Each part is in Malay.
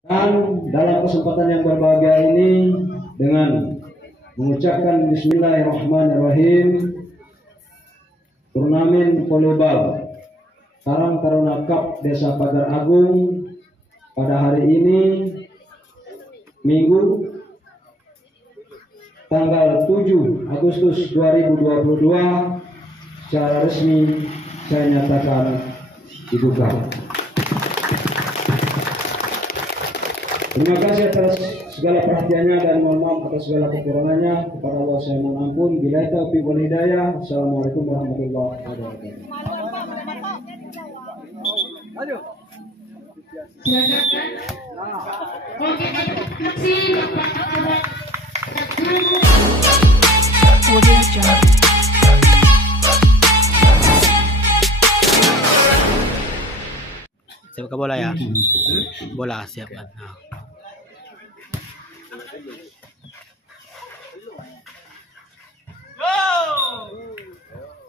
Dan dalam kesempatan yang berbahagia ini dengan mengucapkan Bismillahirrahmanirrahim, turnamen volleyball Karang Taruna Cup Desa Pagar Agung pada hari ini Minggu tanggal 7 Agustus 2022 secara resmi saya nyatakan dibuka. Terima kasih atas segala perhatiannya dan mohon maaf atas segala kekurangannya. Kepada Allah saya mohon ampun. Bila taufiq wal hidayah. Assalamualaikum warahmatullahi wabarakatuh. Siap ke bola ya? Bola siap kan?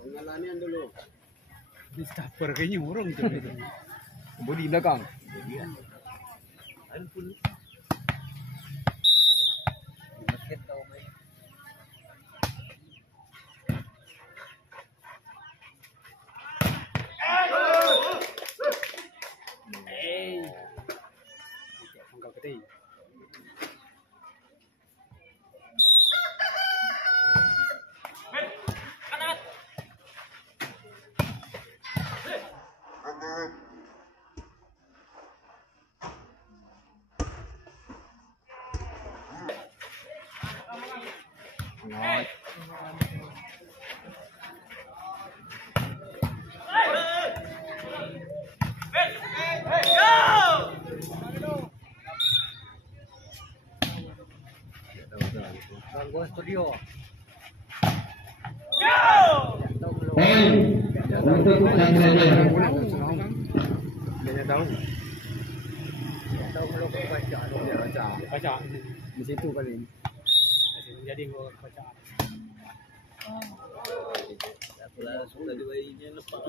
Pengalaman dulu. Ini stopper kayaknya orang itu. Bodi belakang. Studio. Untuk Chandra Jaya. Dia tahu. Tahu kalau baca di situ kali ini. Jadi gua baca. Apalah sudah diwainya lepas.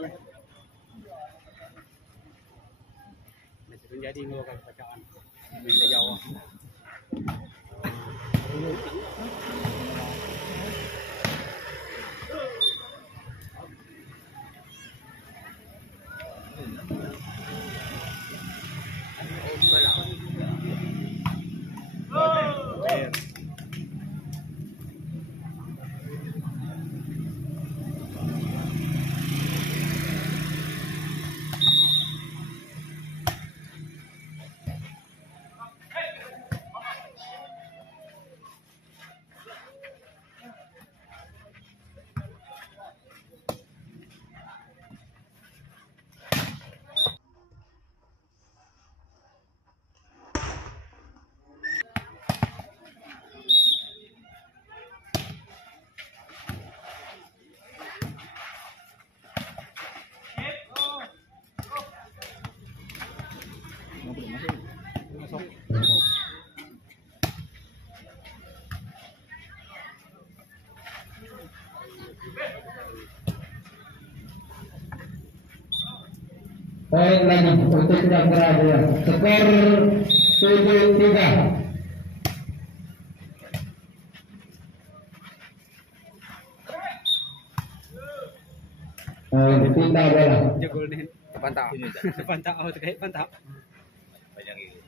Masih jadi gua kan bacaan. Bisa jawab. Baik lagi untuk tidak berada ya. Skor 7-3. Pindah bola. Jagol nih. Pantau. Pantau oh kayak pantau. Banyak ini.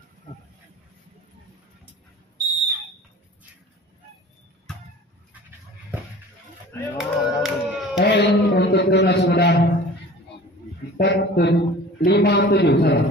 Poin untuk Tunas Muda 5-7 salah.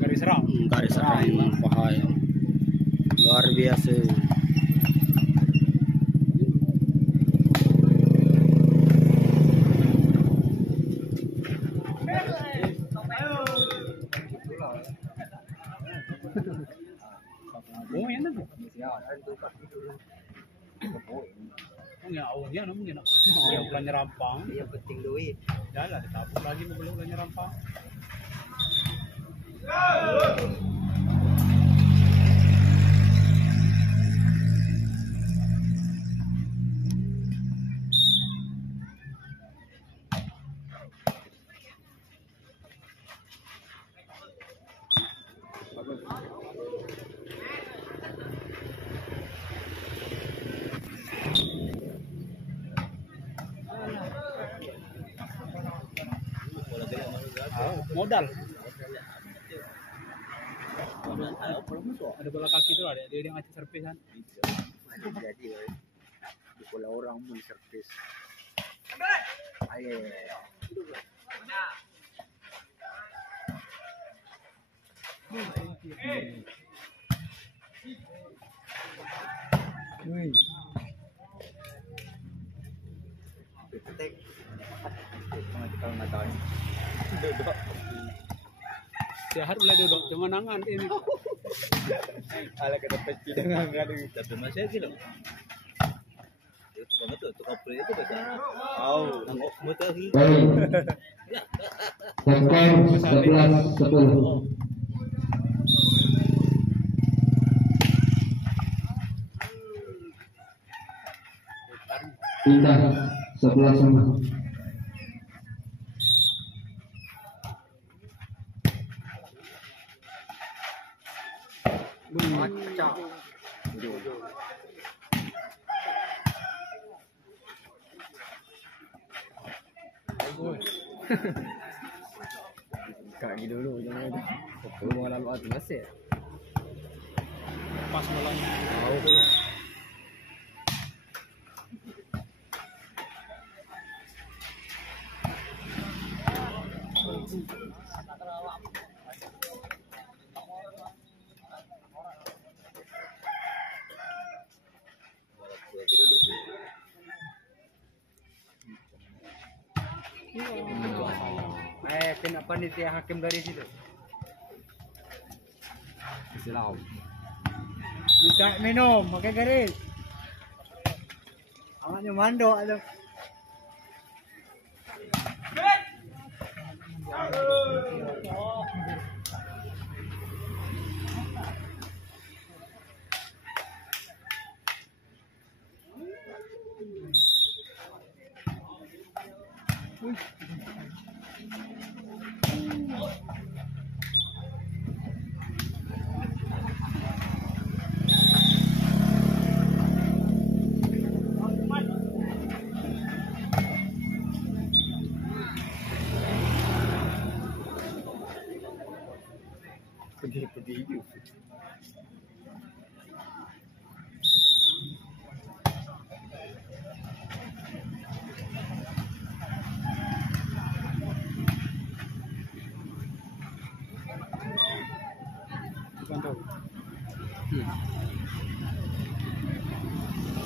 Garis serang. Garis serang yang bahaya. Luar biasa. Oh, yan na. Oh, ya, oh, yan naman yan. Yung plan niya rampang. Yang penting duit. Jalan, tapos lagi mo belum plan niya rampang. Modal. Ada bola kaki tu ada dia yang ngasih servis kan. Jadi di bola orang pun servis. Ayo. Wih. Petek. Kita nggak tahu. Sehat mulai duduk, cuma nangan ini. Ala kata peci dengan kali. Tapi masih aja loh. Banget tuh couple itu baca. Oh, nangkok betul sih. Skor 11-10. Pindah 11 sama. Macam. Kaki dulu jangan ada. Belum lalu atas masih. Pas bolanya. Tahu. Kenapa panitia hakim garis itu? Silau. Bisa minum, pakai garis. Awaknya mandok ada. Pedih itu.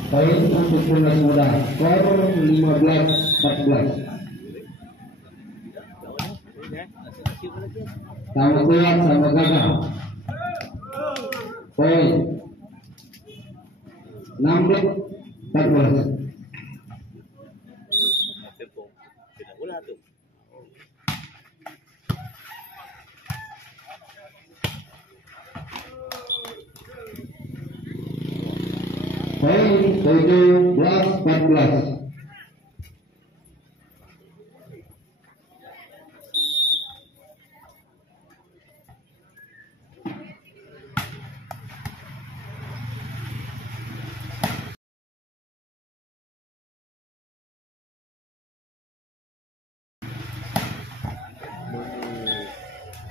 Poin untuk Tunas Muda, skor 15-14. Sama kuat sama gagal. Poin 16-14. Tidak boleh tuh. Poin 17-14.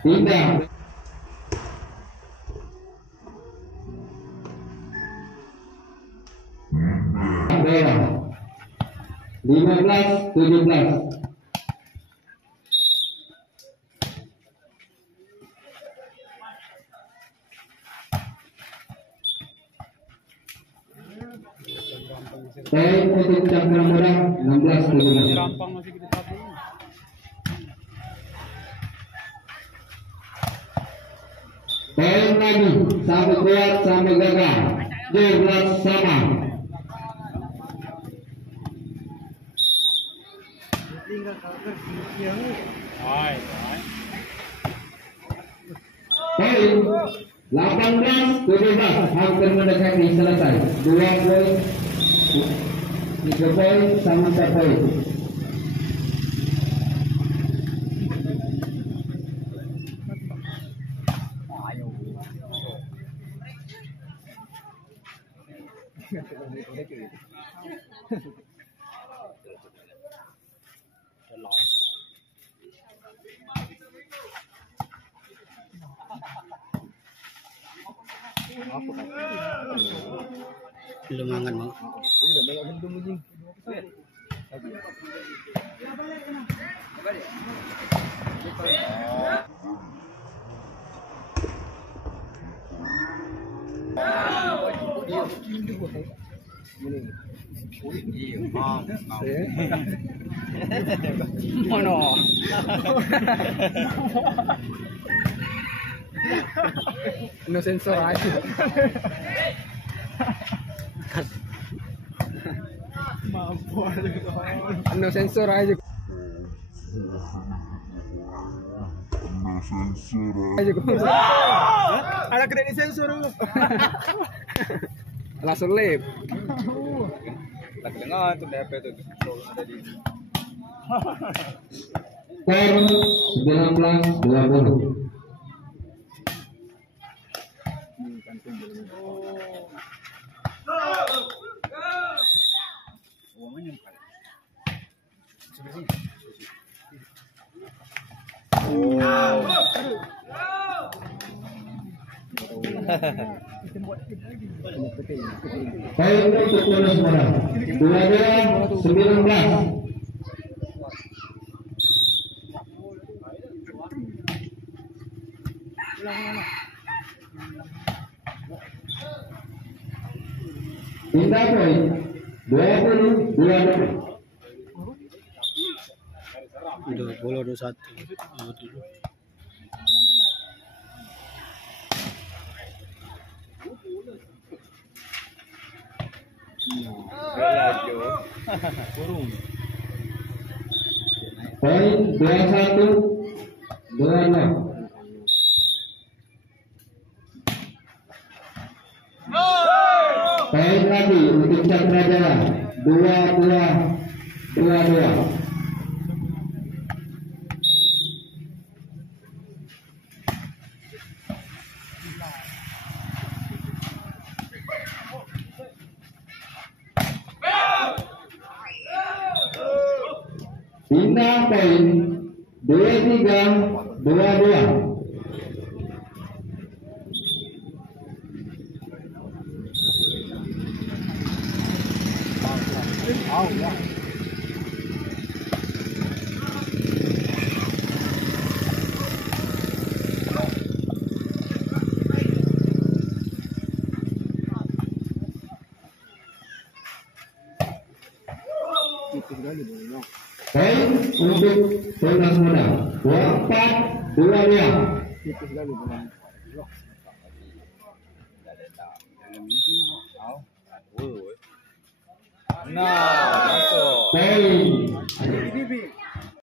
Pindah. Merah. 15-17. Poin untuk campuran muda 16-17. Rampang masih kita sabun. Poin lagi, sama kuat sama gagal. 12 sama. Hai. Poin 18-17, hampir mendekati selesai. 2 poin, 3 poin sama 4 poin. Lumangan mau. Mana? No sensor aja. No sensor aja. Ada kena sensor. Langsung lip. Lagi dengar tuh DP tuh. Skor 19-20. Poin untuk bonus modal 22-19. Pindah poin 20-22. 20-21. Poin 21-26. Poin lagi untuk Cakra Jaya 22-22. Pindah poin 23-22. Poin untuk timnas muda 24-22. Nah, masuk. Poin